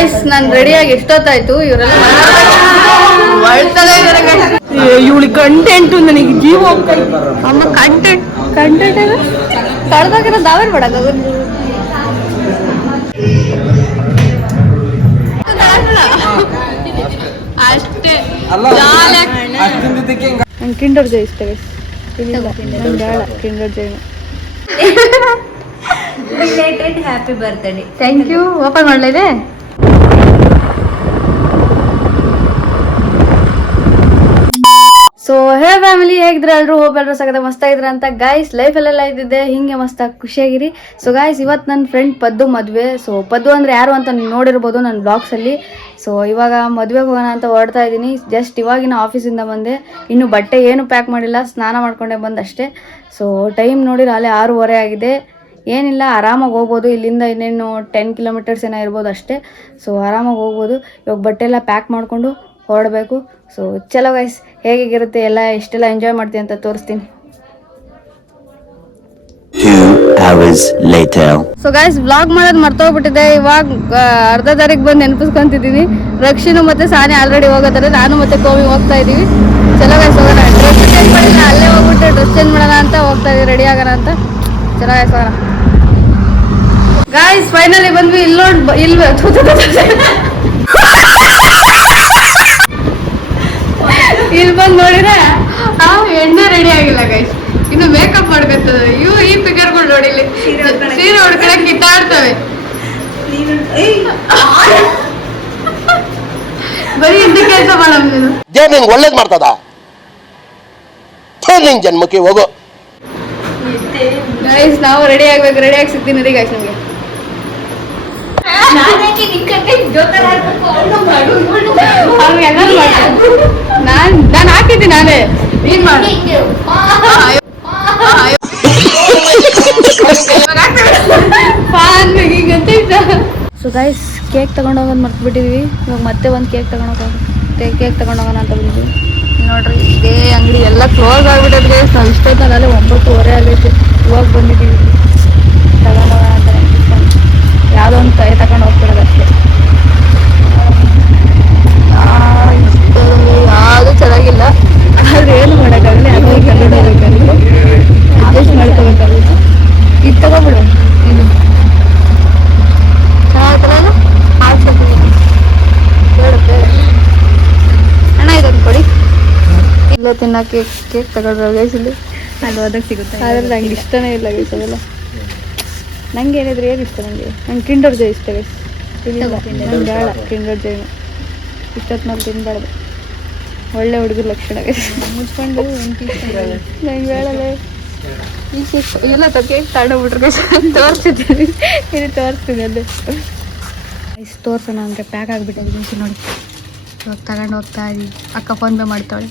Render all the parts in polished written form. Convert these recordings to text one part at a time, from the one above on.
Guys ನಾನು ರೆಡಿಯಾಗಿ ಎಷ್ಟೊತ್ತಾಯ್ತು ಇವರೆಲ್ಲ ಇವಳಿ ಕಂಟೆಂಟ್ ನನಗೆ ಜೀವ ಅಮ್ಮ ಕಂಟೆಂಟ್ ಕಳ್ದಾಗಿರೋ ದಾವೇರ್ ಮಾಡಕ ಅಷ್ಟೇ ನಂಗೆ ಕಿಂಡರ್ ಜಾಯ್ ಇಷ್ಟ ಬೇಡ ಕಿಂಡರ್ ಜಾಯ್ನ happy birthday. Thank you. Open ಮಾಡಲಿದೆ. ಸೊ ಹೇ ಫ್ಯಾಮಿಲಿ, ಹೇಗಿದ್ರೆ ಎಲ್ಲರೂ ಹೋಪ್ ಎಲ್ಲರೂ ಸಕತ್ತ ಮಸ್ತಾಗಿದ್ರೆ ಅಂತ ಗಾಯ್ಸ್. ಲೈಫಲ್ಲೆಲ್ಲ ಇದ್ದಿದ್ದೆ ಹಿಂಗೆ ಮಸ್ತಾಗಿ ಖುಷಿಯಾಗಿರಿ. ಸೊ ಗಾಯ್ಸ್, ಇವತ್ತು ನನ್ನ ಫ್ರೆಂಡ್ ಪದ್ದು ಮದುವೆ. ಸೊ ಪದ್ದು ಅಂದರೆ ಯಾರು ಅಂತ ನೀವು ನೋಡಿರ್ಬೋದು ನನ್ನ ಬ್ಲಾಗ್ಸಲ್ಲಿ. ಸೊ ಇವಾಗ ಮದುವೆಗೆ ಹೋಗೋಣ ಅಂತ ಹೊರಡ್ತಾ ಇದ್ದೀನಿ. ಜಸ್ಟ್ ಇವಾಗಿನ ಆಫೀಸಿಂದ ಬಂದೆ, ಇನ್ನು ಬಟ್ಟೆ ಏನು ಪ್ಯಾಕ್ ಮಾಡಿಲ್ಲ, ಸ್ನಾನ ಮಾಡ್ಕೊಂಡೆ ಬಂದಷ್ಟೇ. ಸೊ ಟೈಮ್ ನೋಡಿದ್ರೆ ಅಲ್ಲೇ 6:30 ಆಗಿದೆ. ಏನಿಲ್ಲ, ಆರಾಮಾಗಿ ಹೋಗ್ಬೋದು. ಇಲ್ಲಿಂದ ಇನ್ನೇನು 10 ಕಿಲೋಮೀಟರ್ಸ್ ಏನೋ ಇರ್ಬೋದು ಅಷ್ಟೇ. ಸೊ ಆರಾಮಾಗಿ ಹೋಗ್ಬೋದು. ಇವಾಗ ಬಟ್ಟೆ ಎಲ್ಲ ಪ್ಯಾಕ್ ಮಾಡಿಕೊಂಡು ಹೊರಡಬೇಕು. ಸೊ ಚಲೋ ಗೈಸ್, ಹೇಗಿರುತ್ತೆ ಎಲ್ಲ, ಎಷ್ಟೆಲ್ಲ ಎಂಜಾಯ್ ಮಾಡ್ತೀನಿ ಅಂತ ತೋರಿಸ್ತೀನಿ. ಸೊ ಗೈಸ್, ವ್ಲಾಗ್ ಮಾಡೋದು ಮರ್ತೋಗ್ಬಿಟ್ಟಿದೆ. ಇವಾಗ ಅರ್ಧ ದಾರಿಗೆ ಬಂದು ನೆನಪಿಸ್ಕೊಂತಿದ್ದೀನಿ. ರಕ್ಷಿನು ಮತ್ತೆ ಸಾನಿ ಆಲ್ರೆಡಿ ಹೋಗೋತಾರೆ, ನಾನು ಮತ್ತೆ ಕೋವಿ ಹೋಗ್ತಾ ಇದ್ದೀವಿ. ಚಲೋ ಗೈಸ್, ಹೋಗೋಣ. ಡ್ರೆಸ್ ಚೇಂಜ್ ಮಾಡಿಲ್ಲ, ಅಲ್ಲೇ ಹೋಗ್ಬಿಟ್ಟು ಡ್ರೆಸ್ ಚೇಂಜ್ ಮಾಡೋಣ ಅಂತ ಹೋಗ್ತಾ ಇದೀವಿ, ರೆಡಿ ಆಗೋಣ ಅಂತ. ಚಲೋ ಗೈಸ್, ಹೋಗೋಣ. ಗಾಯ್ಸ್ ಫೈನಲಿ ಬಂದ್ವಿ. ಇಲ್ಲಿ ಬಂದು ನೋಡಿದ್ರೆ ಎಣ್ಣೆ ರೆಡಿ ಆಗಿಲ್ಲ ಗೈಸ್. ಇನ್ನು ಮೇಕಪ್ ಮಾಡ್ಕೊತದೆ. ಈ ಫಿಗರ್ಗಳು ನೋಡಿಲಿ, ಸೀರೆ ಹೊಡ್ಕೊಳಕ್ ಕಿತ್ತಾಡ್ತವೆ. ಬರೀ ಇಂಥ ಕೆಲಸ ಮಾಡೋದು ದೇವ್ರು ಒಳ್ಳೇದ್ ಮಾಡ್ತದ. ಜನ್ಮಕ್ಕೆ ಹೋಗೋ ಗೈಸ್, ನಾವು ರೆಡಿ ಆಗ್ಬೇಕು. ರೆಡಿ ಆಗಿ ಸಿಗ್ತೀನಿ ರೀ ಗೈಸ್ ನಮಗೆ. ನಾನು ಹಾಕಿದ್ದೀನಿ, ನಾನೇ ನೀನ್ ಮಾಡು. ಸೊ ಗೈಸ್, ಕೇಕ್ ತಗೊಂಡೋಗೋದು ಮರ್ತ್ಬಿಟ್ಟಿದ್ವಿ. ಇವಾಗ ಮತ್ತೆ ಒಂದು ಕೇಕ್ ತಗೊಂಡೋಗೋಣ ಅಂತ ಬಂದಿದ್ವಿ. ನೋಡ್ರಿ, ಇದೇ ಅಂಗಡಿ ಎಲ್ಲ ಕ್ಲೋಸ್ ಆಗ್ಬಿಟ್ಟಿದ್ರೆ. ನಾವು ಇಷ್ಟೊತ್ತಲ್ಲ 9:30 ಆಗೈತೆ. ಇವಾಗ ಬಂದಿದ್ದೀವಿ ತಗೊಂಡೋಗೋಣ ಅಂತ ನೆನ್ಪಿಸ್ಕೊಂಡು. ಯಾವುದೋ ಒಂದು ಕೈ ತಗೊಂಡು ಹೋಗ್ತಿರೋದು ಅಷ್ಟೇ. ಯಾವುದು ಚೆನ್ನಾಗಿಲ್ಲ, ಆದರೆ ಏನು ಮಾಡೋಕ್ಕಾಗಲ್ಲ. ಯಾವುದೋ ಕನ್ನಡ ಅಡ್ಜಸ್ಟ್ ಮಾಡ್ಕೋಬೇಕಾಗುತ್ತೆ. ಇದು ತಗೋಬಿಡು, ಇದು ಚೆನ್ನಾಗಿತ್ತಲ್ಲ. ಅಣ್ಣ ಇದೊಂದು ಕೊಡಿ. ಇಲ್ಲೇ ತಿನ್ನೋಕೆ ಕೇಕ್ ತಗೊಂಡ್ರೆ ಗೈಸ್, ಇಲ್ಲಿ ಅಲ್ಲಿ ಹೋದಾಗ ಸಿಗುತ್ತೆ. ಆದರೆ ನಂಗೆ ಇಷ್ಟನೇ ಇಲ್ಲ ಗೈಸ್ ಅದೆಲ್ಲ. ನಂಗೆ ಏನಿದ್ರೆ ಏನು ಇಷ್ಟ, ನಂಗೆ ಕಿಂಡರ್ ಜಾಯ್ ಇಷ್ಟ ಗೈಸ್. ನಂಗೆ ಬೇಡ ಕಿಂಡರ್ ಜಾಯ್ನ. ಇಷ್ಟೊತ್ತು ಮೇಲೆ ತಿನ್ಬಾರ್ದು, ಒಳ್ಳೆ ಹುಡುಗರ ಲಕ್ಷಣ ಗೈಸ್. ಮುಚ್ಕೊಂಡು ನಂಗೆ ಬೇಡಲ್ಲ. ಈ ಕೇಕ್ ಇಲ್ಲ ಕೇಕ್ ತಗೊಂಡೋಗ್ಬಿಟ್ರು ಗೈಸ್. ತೋರಿಸ್ತಿದ್ದೀನಿ, ಇದು ತೋರಿಸ್ತೀನಿ ಅಲ್ಲೇ ಗೈಸ್. ತೋರಿಸೋಣ ಅಂದರೆ ಪ್ಯಾಕ್ ಆಗಿಬಿಟ್ಟಿದ್ದೀನಿ ನೋಡಿ. ಇವಾಗ ತಗೊಂಡು ಹೋಗ್ತಾ ಇದ್ದೀವಿ. ಅಕ್ಕ ಫೋನ್ ಪೇ ಮಾಡ್ತಾಳೆ,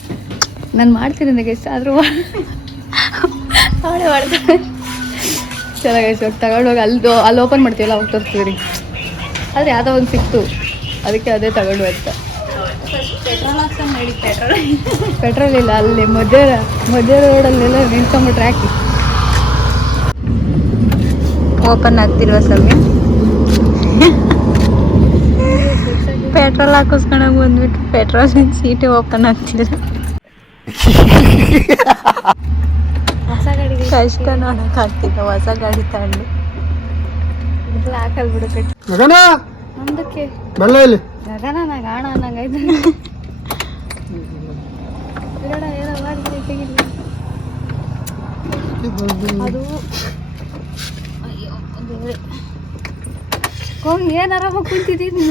ನಾನು ಮಾಡ್ತೀನಿ ಗೈಸ್. ಆದರೂ ಅವಳೇ ಮಾಡ್ತಾಳೆ. ಚೆನ್ನಾಗಿ ಗೈಸ್, ಇವಾಗ ತಗೊಂಡೋಗಿ ಅಲ್ಲಿ ಓಪನ್ ಮಾಡ್ತೀವಲ್ಲ, ಅವಾಗ ತೋರಿಸ್ತೀವಿ ರೀ. ಆದರೆ ಯಾವುದೋ ಒಂದು ಸಿಕ್ತು, ಅದಕ್ಕೆ ಅದೇ ತಗೊಂಡು ಅಂತ. ಪೆಟ್ರೋಲ್ ಇಲ್ಲ ಅಲ್ಲಿ ಮಧ್ಯ ರೋಡಲ್ಲೆಲ್ಲ ನಿಂತ್ಕೊಂಡ್ಬಿಟ್ರೆ ಹಾಕಿ. ಓಪನ್ ಆಗ್ತಿಲ್ವ ಸಮಯ? ಪೆಟ್ರೋಲ್ ಹಾಕಿಸ್ಕೊಂಡಾಗ ಬಂದ್ಬಿಟ್ಟು ಪೆಟ್ರೋಲ್ ಸೀಟೇ ಓಪನ್ ಆಗ್ತಿಲ್ಲ. ಹೊಸ ಗಾಡಿ ಕಷ್ಟ ನೋಡಕ್ ಆಗ್ತಿಲ್ಲ. ಹೊಸ ಗಾಡಿ ತಗೊಂಡು ಹಾಕಲ್ ಬಿಡು. ಒಂದಕ್ಕೆ ಗಗನ ನಾ ಗಾಣ ಅನ್ನಂಗೈತೆ. ಏನೋ ಮಾಡಿ ತೆಗಿಲ್ಲ ಅದು. ಅಯ್ಯೋ ದೇವ್ರೆ, ಹೋಗಿ ಏನು ಆರಾಮಾಗಿ ಕುಂತಿದ್ದೀನಿ.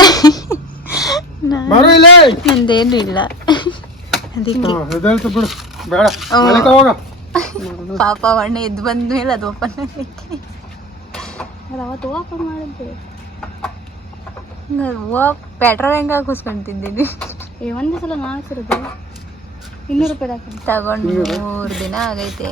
ನಂದೇನು ಇಲ್ಲ ಅದಕ್ಕೆ. ಪಾಪ ಅಣ್ಣ ಎದ್ದು ಬಂದ್ಮೇಲೆ ಅದು ಓಪನ್ ಆಗಲಿಕ್ಕೆ. ಅದು ಅವತ್ತು ಓಪನ್ ಮಾಡಿದ್ದೆ. ಪೆಟ್ರೋಲ್ ಹೆಂಗೆ ಹಾಕಿಸ್ಕೊಂತಿದ್ದೀನಿ. ಒಂದೇ ಸಲ ಹಾಕ್ಸಿರೋದು 200 ರೂಪಾಯಿ ಹಾಕಿ ತಗೊಂಡು 3 ದಿನ ಆಗೈತೆ.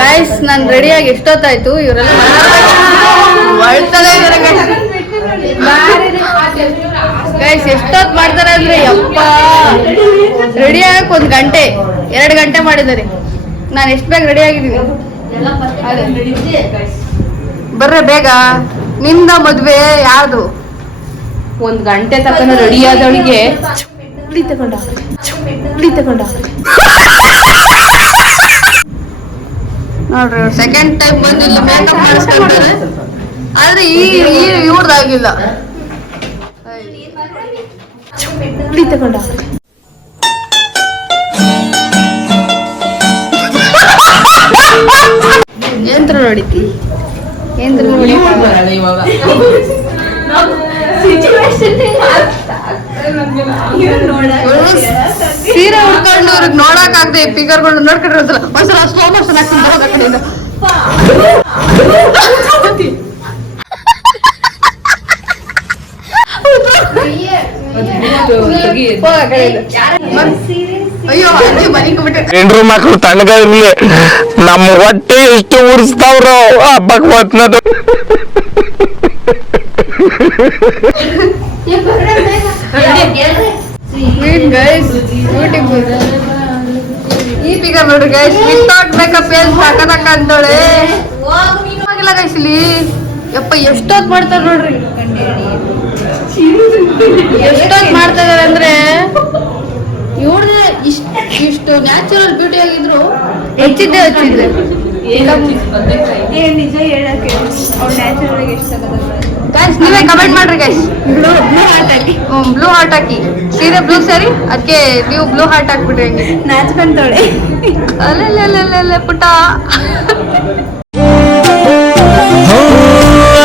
ಗೈಸ್, ನಾನು ರೆಡಿಯಾಗಿ ಎಷ್ಟೊತ್ತಾಯ್ತು. ಇವರೆಲ್ಲ ಗೈಸ್ ಎಷ್ಟೊತ್ತು ಮಾಡ್ತಾರೆ ಅಂದ್ರೆ ಯಪ್ಪ ರೆಡಿ ಆಗಕ್ಕೆ 1 ಗಂಟೆ 2 ಗಂಟೆ ಮಾಡಿದ್ದಾರೆ. ನಾನು ಎಷ್ಟು ಬೇಗ ರೆಡಿ ಆಗಿದ್ದೀನಿ. ಬರ್ರೆ ಬೇಗ. ನಿಂದ ಮದ್ವೆ ಯಾರ್ದು? 1 ಗಂಟೆ ತನಕ ರೆಡಿ ಆದವಳಿಗೆ ತಗೊಂಡ ನೋಡ್ರಿ ಸೆಕೆಂಡ್ ಟೈಮ್ ಬಂದು ಇಲ್ಲಿ ಮೇಕಪ್ ಮಾಡಿಸ್ಕೊಂತಾರೆ. ಆದ್ರೆ ಇವ್ರದಾಗಿಲ್ಲ. ತಗೊಂಡ ಯಂತ್ರ ನೋಡಿತಿ ಯಂತ್ರ ನೋಡಿ ಇವಾಗ ಸೀರೆ ಉಟ್ಕೊಂಡು ಅವ್ರಿಗೆ ನೋಡಕ್ ಆಗದೆ ಫಿಗರ್ಗಳು ನೋಡ್ಕೊಂಡಿರೋದಲ್ಲ ಒಂದ್ಸಲ ಸ್ಲೋ ಮೋಷನ್ ಹಾಕ್ಕೊಂಡು ಕಡೆಯಿಂದ ಅಯ್ಯೋ ಅಜ್ಜಿ ಮನೆಗೆ ಬಿಟ್ಟೆ. ಹೆಂಡ್ರು ಮಕ್ಳು ತಣ್ಣಗ ಇರ್ಲಿ, ನಮ್ಮ ಹೊಟ್ಟೆ ಎಷ್ಟು ಉರ್ಸ್ತಾವ್ರೋ ಹಬ್ಬಕ್ ಹೊತ್ನದು. ಈ ಫಿಗರ್ ನೋಡ್ರಿ ಗೈಸ್, ವಿತೌಟ್ ಮೇಕಪ್ ಏನ್ ಸಾಕದಕ್ಕ ಅಂತೇಳಿ ಆಗಿಲ್ಲ ಗೈಸ್. ಇಲ್ಲಿ ಯಪ್ಪ ಎಷ್ಟೊತ್ತು ಮಾಡ್ತಾರ ನೋಡ್ರಿ, ಎಷ್ಟೊತ್ತು ಮಾಡ್ತಾ ಇದಾರೆ ಅಂದ್ರೆ ಇವ್ರದೇ ಇಷ್ಟು ನ್ಯಾಚುರಲ್ ಬ್ಯೂಟಿ ಆಗಿದ್ರು ಹೆಚ್ಚಿದ್ದೆ. ನಿಜ ಹೇಳಕ್ಕೆ ಅವ್ರು ನ್ಯಾಚುರಲ್ ಆಗಿ ಎಷ್ಟು ಗೈಸ್ ನೀವೇ ಕಮೆಂಟ್ ಮಾಡ್ರಿ ಗೈಸ್. ಬ್ಲೂ ಹಾರ್ಟ್ ಹಾಕಿ ಸೀರೆ ಬ್ಲೂ ಸ್ಯಾರಿ, ಅದಕ್ಕೆ ನೀವು ಬ್ಲೂ ಹಾರ್ಟ್ ಹಾಕ್ಬಿಟ್ರಿ ಹಂಗೆ ನಾಚ್ಕೊಂತಾಳೆ. ಅಲ್ಲ ಪುಟ್ಟ.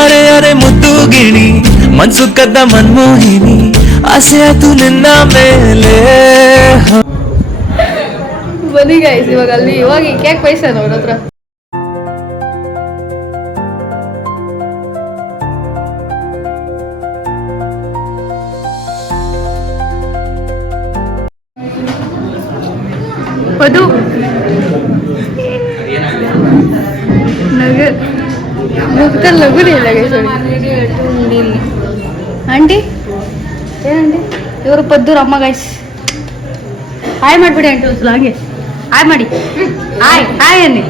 ಅರೆ ಅರೆ ಮುದ್ದು ಗಿಣಿ ಮನ್ಸು ಕದ್ದ ಮನ್ಮೋಹಿನಿ ಆಸೆ ಆತು ನಿನ್ನ ಮೇಲೆ. ಬನ್ನಿ ಗೈಸ್ ಇವಾಗ ಅಲ್ಲಿ ಹೋಗಿ ಕೇಕ್ ಬಯಸೋಣ ಅವ್ರ ಹತ್ರ. ಅದು ನಗು ಮುಖದಲ್ಲಿ ನಗುನೇ ಇಲ್ಲ ಗೈಸ್. ಆಂಟಿ ಏನಂಟಿ ಇವರು ಪದ್ದೂರ್ ಅಮ್ಮ ಗೈಸ್. ಹಾಯ್ ಮಾಡ್ಬಿಡಿ ಆಂಟಿ ಒಂದ್ಸಲ ಹಂಗೆ ಹಾಯ್ ಮಾಡಿ. ಹಾಯ್ ಅನ್ನಿ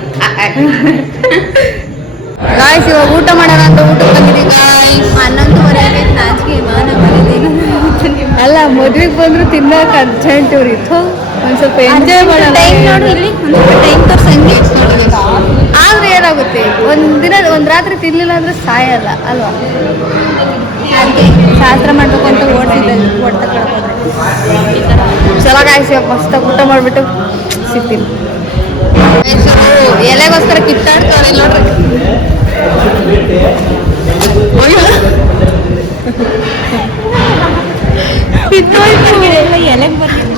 ಗಾಯ್ಸ್. ಇವಾಗ ಊಟ ಮಾಡೋಣ ಅಂತ ಊಟಕ್ಕೆ ಬಂದಿದ್ದೀವಿ ಗಾಯ್ಸ್. 11:30 ನಾಚಿಕೆ ಮಾನ ಬರಲಿಲ್ಲ. ಅಲ್ಲ ಮದ್ವೆಗೆ ಬಂದ್ರು ತಿನ್ನೋಕೆ ಅರ್ಜೆಂಟ್ ಇವ್ರಿತ್ತು. ಒಂದ್ ಸ್ವಲ್ಪ ಎಂಜಾಯ್ ಮಾಡೋಣ. ಟೈಮ್ ನೋಡು ಇಲ್ಲಿ, ಟೈಮ್ ತೋರ್ಸಂಗೆ. ಆದ್ರೆ ಏನಾಗುತ್ತೆ, ಒಂದ್ ರಾತ್ರಿ ತಿನ್ಲಿಲ್ಲ ಅಂದ್ರೆ ಸಾಯಲ್ಲ ಅಲ್ವಾ? ಅದಕ್ಕೆ ಶಾಸ್ತ್ರ ಮಾಡ್ಬೇಕು ಅಂತ ಓಡ್ತಿದ್ದಲ್ಲಿ ಓಡ್ ತಗೊಳಕೋದ್ರೆ ಚಲೋ ಗಾಯ್ಸಿ ಮಸ್ತಾಗಿ ಊಟ ಮಾಡ್ಬಿಟ್ಟು ಸಿಗ್ತೀನಿ. ಎಲೆಗೋಸ್ಕರ ಕಿತ್ತಾಡ್ತಾಳೆ ನೋಡ್ರಿ. ಎಲ್ಲ ಎಲೆಗೆ ಬರ್ತೀನಿ.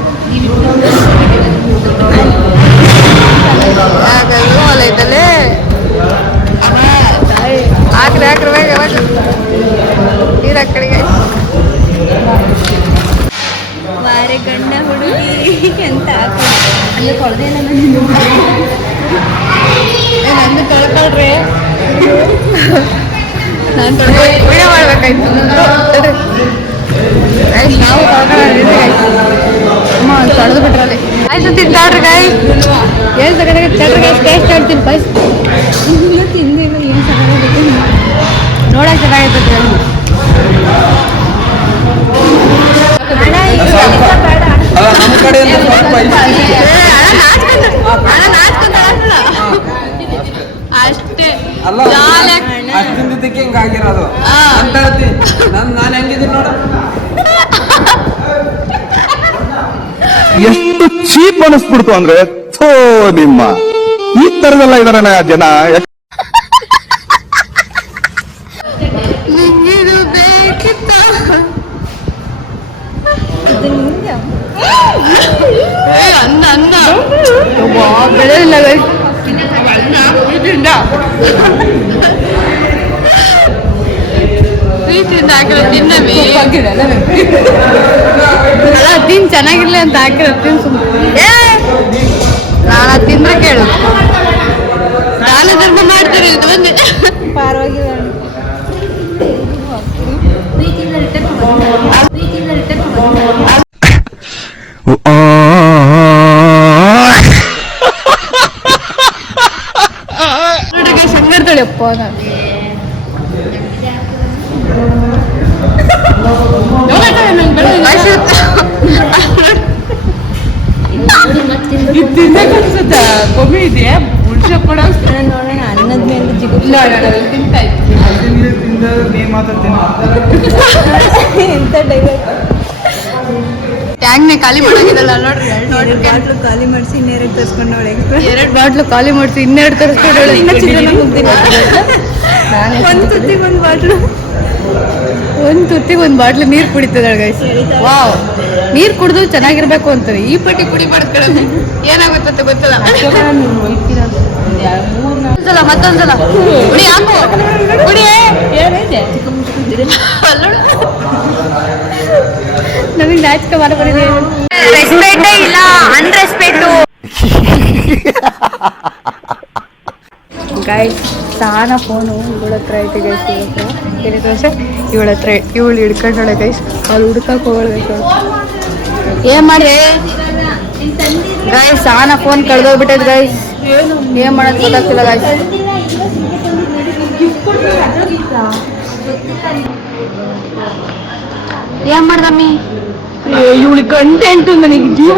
ಹೊಲ ಐತಲ್ಲೇ ಹಾಕ್ರಿ ಬೇಗ ನೀರು ಕಡೆಗೆ. ವಾರೆ ಗಂಡ ಹುಡುಗಿ ಅಂತ ಅಲ್ಲಿ ಕೊಳದೇನ ನಂದು ತೊಳ್ಕೊಳ್ರಿ. ನಾನು ವಿಡಿಯೋ ಮಾಡ್ಬೇಕಾಯ್ತು. ನಾವು ತೊಳೆದು ಬಿಟ್ರಲ್ಲಿ ಆಯ್ತು. ತಿಂತಾಡ್ರಿ ಗಾಯ್ ಏನು ಸಗಡೆ ಚಡ್ರಿ ಗಾಯ್ ಟೇಸ್ಟ್ ಹೇಳ್ತೀನಿ ಬೈಸ್. ಇನ್ನೂ ತಿಂದಿಲ್ಲ ಏನು ಸಗಡೆ ನೋಡೋಕೆ ಚೆನ್ನಾಗಿರ್ತದೆ. ಅಷ್ಟೇ ಅಷ್ಟಿಂದಕ್ಕೆ ಹಿಂಗಾಗಿರೋದು ಅಂತ ಹೇಳ್ತೀನಿ. ನಾನು ಹೆಂಗಿದ್ದೀನಿ ನೋಡು. ಎಷ್ಟು ಚೀಪ್ ಅನಿಸ್ಬಿಡ್ತು ಅಂದ್ರೆ ಥೋ ನಿಮ್ಮ ಈ ತರದೆಲ್ಲ ಇದಾರೆ ಜನ. ನಿಂಗಿದು ಬೇಕಿತ್ತ ಅನ್ನ ಬೆಳೆಯಿಲ್ಲ ಪ್ರೀತಿಯಿಂದ ಹಾಕಿರೋ ತಿನ್ನವಿ ಅಲ್ಲ ತಿನ್ ಚೆನ್ನಾಗಿರ್ಲಿ ಅಂತ ಹಾಕಿರೋ ತಿನ್ ಸುಮ್ಮನೆ. ನಾನು ತಿಂದ್ರೆ ಕೇಳು, ದಾನ ಧರ್ಮ ಮಾಡ್ತಾರೆ ಇದು ಬಂದು ಪರವಾಗಿಲ್ಲ. ಪ್ರೀತಿಯಿಂದ ರಿಟರ್ನ್ ಎಂತ ಡೈಲಾಗ್. ಟ್ಯಾಂಕ್ನೆ ಖಾಲಿ ಮಾಡೋದಿಲ್ಲ ನೋಡ್ರಿ. ಎರಡು ಬಾಟ್ಲು ಖಾಲಿ ಮಾಡಿಸಿ ಇನ್ನೆರಡು ತರಿಸ್ಕೊಂಡವಳೆ. 2 ಬಾಟ್ಲು ಖಾಲಿ ಮಾಡಿಸಿ 2 ತರಿಸ್ಕೊಂಡವಳೆ. ಒಂದು ತುತ್ತಿಗೆ ಒಂದು ಬಾಟ್ಲು. ಒಂದು ತುತ್ತಿಗೆ ಒಂದು ಬಾಟ್ಲು ನೀರು ಕುಡಿತದಾಳೆ ಗೈಸ್. ವಾವ್, ನೀರು ಕುಡಿದು ಚೆನ್ನಾಗಿರ್ಬೇಕು ಅಂತಾರೆ. ಈ ಪಟ್ಟಿ ಕುಡಿಬಾರ್ದು ಕಡೆ ಏನಾಗುತ್ತೆ ಗೊತ್ತಿಲ್ಲ. ಮತ್ತೊಂದ್ಸಲ ಕುಡಿ, ಹಾಕು ಕುಡಿ. ನಮಗೆ ನಾಚಿಕೆ ಮಾಡಬಾರಿದೆ. ರೆಸ್ಪೆಕ್ಟೇ ಇಲ್ಲ, ಅನ್ರೆಸ್ಪೆಕ್ಟು. ಗೈಸ್ ಸಾನ ಫೋನು ಇವಳ ಹತ್ರ ಐತೆ ಗೈಸ್. ಇವಳ ಹತ್ರ ಇವಳು ಹಿಡ್ಕೊಂಡಳೆ ಗೈಸ್. ಅವ್ಳು ಹುಡ್ಕಕ್ಕೆ ಹೋಗೋಳು ಗೈಸ್. ಏನ್ ಮಾಡಿ ಗೈಸ್, ಸಾನ ಫೋನ್ ಕಳ್ದೋಗ್ಬಿಟ್ಟೈತೆ ಗೈಸ್. ಏನ್ ಮಾಡೋದು ಗೊತ್ತಾಗ್ತಿಲ್ಲ ಗೈಸ್. ಏನ್ ಮಾಡ್ದಮ್ಮಿ? ಇವಳು ಕಂಟೆಂಟ್ ನನಗೆ ಜೀವ.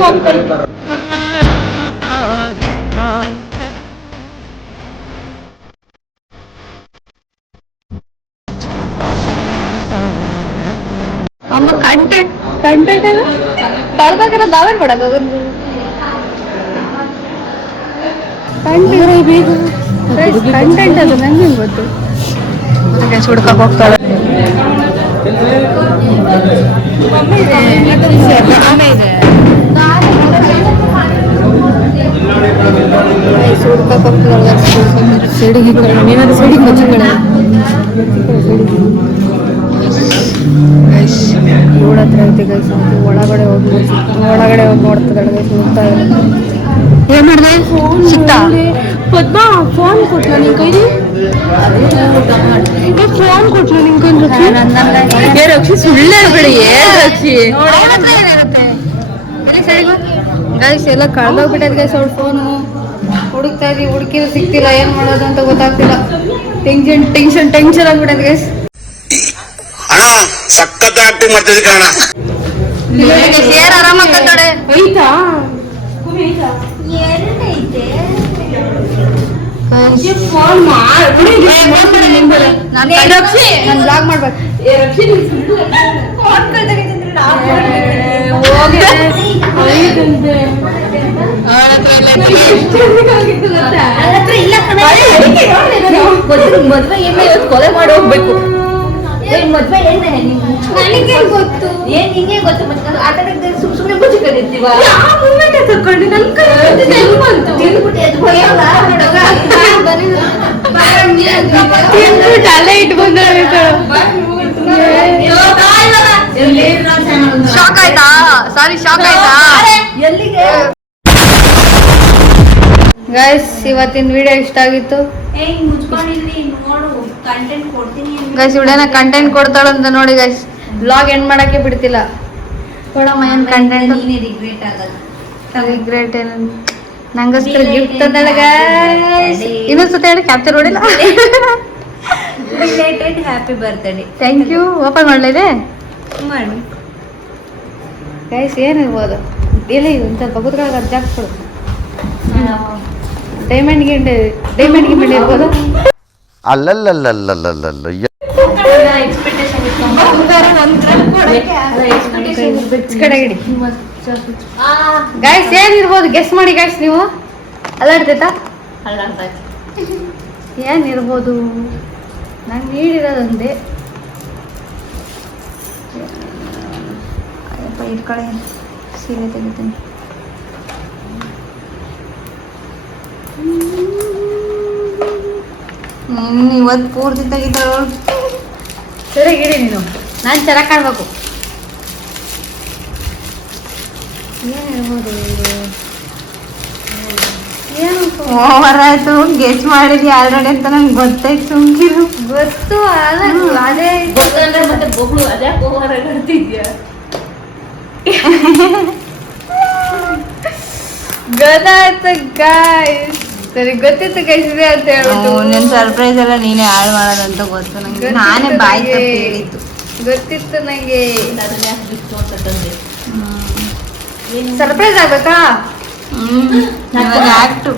ಅಮ್ಮ ಕಂಟೆಂಟ್ ಎಲ್ಲ ಕಳ್ದಾಗೆಲ್ಲ ನಾವೇನ್ ಮಾಡೋದು? ಕಂಟೆಂಟ್ ಅದು ನಂಗೆ ಗೊತ್ತು. ಹುಡ್ಕಕ್ಕೆ ಹೋಗ್ತಾಳೆ. ಸಿಡಿಗೆ ಮುಚ್ಚಿಗಳ ಇವಳ ಹತ್ರ ಐತೆ ಗೈಸ್. ಒಳಗಡೆ ಹೋಗಿ ನೋಡ್ತಿದ್ದಾಳೆ ಗೈಸ್. ನೋಡ್ತಾ ಏನ್ ಮಾಡಿದೆ? ಸಿಕ್ತಾ ಪದ್ಮಾ? ಫೋನ್ ಕೊಟ್ಲ ನಿನ್ ಕೈಲಿ? ಫೋನ್ ಕೊಟ್ಲ ನಿನ್ ಕೈ? ರಕ್ಷಿ ಸುಳ್ಳು ಹೇಳ್ಬೇಡಿ. ಏನ್ ರಕ್ಷಿ ಗೈಸ್ ಎಲ್ಲ ಕಳ್ದೋಗ್ಬಿಟ್ಟದ ಗೈಸ್. ಅವ್ಳ ಫೋನು ಹುಡುಕ್ತಾ ಇದೀವಿ, ಹುಡುಕಿದ್ರು ಸಿಗ್ತಿಲ್ಲ. ಏನ್ ಮಾಡೋದು ಅಂತ ಗೊತ್ತಾಗ್ತಿಲ್ಲ. ಟೆನ್ಷನ್ ಆಗ್ಬಿಟ್ಟದ ಗೈಸ್. ಸಖತ್ ಆಕ್ಟಿಂಗ್ ಮಾಡ್ತಿದ್ದೆ ಕಾರಣ ಸೇರ್ ಆರಾಮಾಗ ಕತ್ತಡೆ ಐತಾ ನಾನು ಬ್ಲಾಗ್ ಮಾಡ್ಬೇಕು. ಮದ್ವೆ ಏನೇ ಕೊಲೆ ಮಾಡಿ ಹೋಗ್ಬೇಕು. ಮದ್ವೆ ಏನೇ ನನಗೆ ಗೊತ್ತು. ಏನ್ ನಿಂಗೆ ಗೊತ್ತು? ಆ ಕಡೆ ಸುಮ್ಮನೆ ಬುಜ್ಜಿ ಕರೀತೀವ. ತಕೊಂಡು ನನ್ ತಲೆ ಇಟ್ಟು ಬಂದ. ಶಾಕ್ ಆಯ್ತಾ? ಸಾರಿ, ಶಾಕ್ ಆಯ್ತಾ? ಗೈಸ್, ಇವತ್ತಿನ ವಿಡಿಯೋ ಇಷ್ಟ ಆಗಿತ್ತು ಗೈಸ್. ಇವಳೇನ ಕಂಟೆಂಟ್ ಕೊಡ್ತಾಳಂತ ನೋಡಿ ಗೈಸ್. ಬ್ಲಾಗ್ ಎಂಡ್ ಮಾಡಕ್ಕೆ ಬಿಡ್ತಿಲ್ಲ. ಕೊಡಮ್ಮ ಏನ್ ಕಂಟೆಂಟ್? ರಿಗ್ರೆಟ್ ಏನು? ನಂಗೋಸ್ಕರ ಗಿಫ್ಟ್ ತಂದಳ ಗೈಸ್. ಇನ್ನೊಂದ್ಸತಿ ಹೇಳಿ, ಕ್ಯಾಪ್ಚರ್ ಹೊಡಿಲ್ಲ. Happy birthday. Thank you. Open ಮಾಡಲಿದೆ ಮಾಡಿ ಗೈಸ್. ಏನಿರ್ಬೋದು? ಎಲ್ಲಿ ಒಂಥ ಬಗುದ್ರಾಗ ಅರ್ಜಾಕ್ ಕೊಡು. ಡೈಮಂಡ್ ಗಿಂಡ್ ಇರ್ಬೋದು. ಅಲ್ಲಲ್ಲಲ್ಲಲ್ಲಲ್ಲಲ್ಲ ಗೈಸ್ ಏನಿರ್ಬೋದು? ಗೆಸ್ ಮಾಡಿ ಗೈಸ್. ನೀವು ಅಲ್ಲಾಡ್ತೈತಾ? ಏನಿರ್ಬೋದು? ನಂಗೆ ನೀಡಿರೋದೊಂದೇ. ಇಟ್ಕೊಳ್ಳಿ, ಸೀರೆ ತೆಗಿತೀನಿ. ಇವತ್ತು ಪೂರ್ತಿ ತೆಗಿತಾಳ. ಸರಿ ಗಿಡಿ ನೀನು. ನಾನು ಚೆನ್ನಾಗಿ ಕಾಣ್ಬೇಕು. ಏನಿರ್ಬೋದು? ಓವರ್ ಆಯ್ತು. ಗೆಸ್ ಮಾಡಿದ್ವಿ ಆಲ್ರೆಡಿ ಅಂತ ನಂಗೆ ಗೊತ್ತಾಯ್ತು. ಸುಮ್ಕಿರು. ಗೊತ್ತು ಅದೇ ಗೊತ್ತಂದ್ರೆ ಮತ್ತೆ ಬೊಬ್ಳು ಅದೇ ಓವರ್ ಆಡ್ತಿದ್ಯಾ? ಗೊತ್ತಾಯ್ತು ಗಾಯ್ಸ್. ಸರಿ, ಗೊತ್ತಿತ್ತು ಗೈಸ್ ಇದೆ ಅಂತ ಹೇಳ್ಬಿಟ್ಟು. ನಿನ್ನ ಸರ್ಪ್ರೈಸ್ ಎಲ್ಲ ನೀನೇ ಹಾಳು ಮಾಡೋದಂತ ಗೊತ್ತು ನಂಗೆ. ನಾನೇ ಬಾಯಿ ತಪ್ಪಿ ಹೇಳಿದ್ದು. ಗೊತ್ತಿತ್ತು ನಂಗೆ. ಸರ್ಪ್ರೈಸ್ ಆಗ್ಬೇಕಾ? ಇವಾಗ ಆಕ್ಟು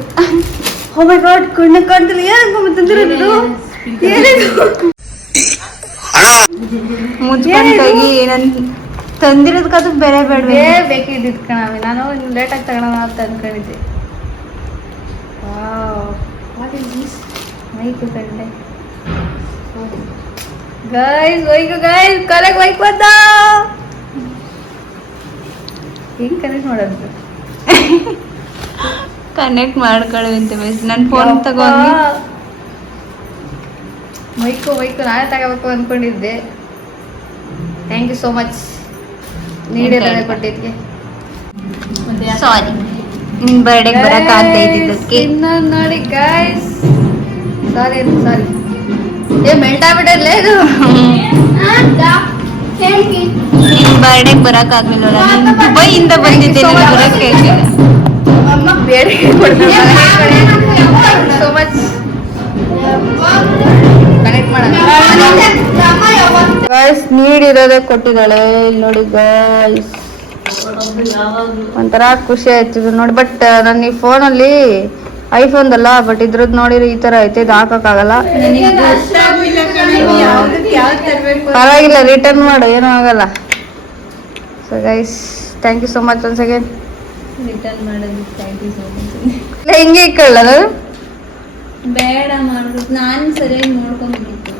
ಓ ಮೈ ಗಾಡ್ ಕಣ್ಣ ಕಾಣ್ತಿಲ್ಲ ಏನು ತಂದಿರೋದು ಮುಚ್ಕೊಂಡು ಕೈಗೆ ಏನನ್ ತಂದಿರೋದಕ್ಕದು ಬೇರೆ ಬೇಡವೇ ಬೇಕಿದ್ದಿತ್ತು ಕಣವಿ ನಾನು ಲೇಟಾಗಿ ತಗೊಳ್ಳೋಣ ಅಂತ ಅಂದ್ಕೊಂಡಿದ್ದೆ ಮೈಕು ಕಂಡೆ ಗೈಸ್ ವೈಕು ಗೈಸ್ ಕರೆಕ್ಟ್ ವೈಕ್ ಬಂದ ಹೆಂಗ್ ಕನೆಕ್ಟ್ ಮಾಡೋದು ಕನೆಕ್ಟ್ ಮಾಡ್ಕೊಳ್ಳಿ ಅಂತ ನನ್ನ ಫೋನ್ ತಗೊಂಡು ಮೈಕು ನಾನೇ ತಗೋಬೇಕು ಅಂದ್ಕೊಂಡಿದ್ದೆ ಥ್ಯಾಂಕ್ ಯು ಸೋ ಮಚ್ ನೀಡಿರೋದೇ ಕೊಟ್ಟಿದ್ದೆ ಸಾರಿ ನಿನ್ ಬರ್ಡೇ ಬರಕ್ಕಾಗ್ತಾ ಇದ್ದಿದ್ದಕ್ಕೆ ಇನ್ನು ನೋಡಿ ಗೈಸ್ ಸಾರಿ ಏ ಮೆಲ್ಟ್ ಆಗ್ಬಿಟ್ಟಿರ್ಲೇ ಇದು ನಿನ್ ಬರ್ಡೇ ಬರಕ್ಕಾಗ್ಲಿಲ್ಲ ನಾನು ದುಬೈಯಿಂದ ಬಂದಿದ್ದೆ ನೀನು ಬರಕ್ಕೆ ಬೇಡ ಸೋ ಮಚ್ ಕನೆಕ್ಟ್ ಮಾಡೋಣ ಗೈಸ್ ನೀಡಿರೋದೇ ಕೊಟ್ಟಿದ್ದಾಳೆ ಇಲ್ಲಿ ನೋಡಿ ಗೈಸ್ ಒಂಥರ ಖುಷಿ ಆಯ್ತು ನೋಡಿ ಬಟ್ ನನ್ನ ಈ ಫೋನಲ್ಲಿ ಐಫೋನ್ದಲ್ಲ ಬಟ್ ಇದ್ರದ್ದು ನೋಡಿದ್ರೆ ಈ ತರ ಐತೆ ಇದು ಹಾಕಕ್ಕಾಗಲ್ಲ ಪರವಾಗಿಲ್ಲ ರಿಟರ್ನ್ ಮಾಡು ಏನೂ ಆಗಲ್ಲ so guys thank you so much once again return ಮಾಡೋದು ಥ್ಯಾಂಕ್ ಯು ಸೋ ಮಚ್ ಹಿಂಗೆ ಇಕ್ಕೊಳ್ಳೋದು ಬೇಡ ಮಾಡೋದು ನಾನು ಸರಿಯಾಗಿ ನೋಡ್ಕೊಂಡ್ಬಿಟ್ಟಿತ್ತು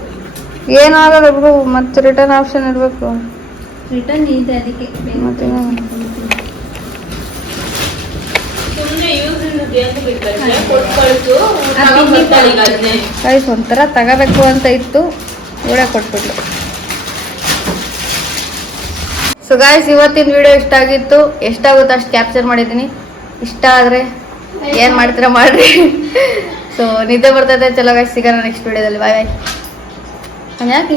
ಏನಾಗಲ್ಲ ಬಿಡು ಮತ್ತೆ ರಿಟರ್ನ್ ಆಪ್ಷನ್ ಇರಬೇಕು ರಿಟರ್ನ್ ಇದೆ ಅದಕ್ಕೆ ಮತ್ತೆ ಗೈಸ್ ಒಂಥರ ತಗೋಬೇಕು ಅಂತ ಇತ್ತು ಇವಳೇ ಕೊಟ್ಬಿಟ್ಲು ಸೊ ಗಾಯ್ಸ್ ಇವತ್ತಿನ ವಿಡಿಯೋ ಇಷ್ಟ ಆಗಿತ್ತು ಎಷ್ಟಾಗುತ್ತೋ ಅಷ್ಟು ಕ್ಯಾಪ್ಚರ್ ಮಾಡಿದ್ದೀನಿ ಇಷ್ಟ ಆದರೆ ಏನು ಮಾಡ್ತೀರಾ ಮಾಡ್ರಿ ಸೊ ನಿದ್ದೆ ಬರ್ತೈತೆ ಚಲೋ ಗಾಯ್ಸ್ ಸಿಗೋಣ ನೆಕ್ಸ್ಟ್ ವಿಡಿಯೋದಲ್ಲಿ ಬಾಯ್ ಬಾಯ್ ಯಾಕೆ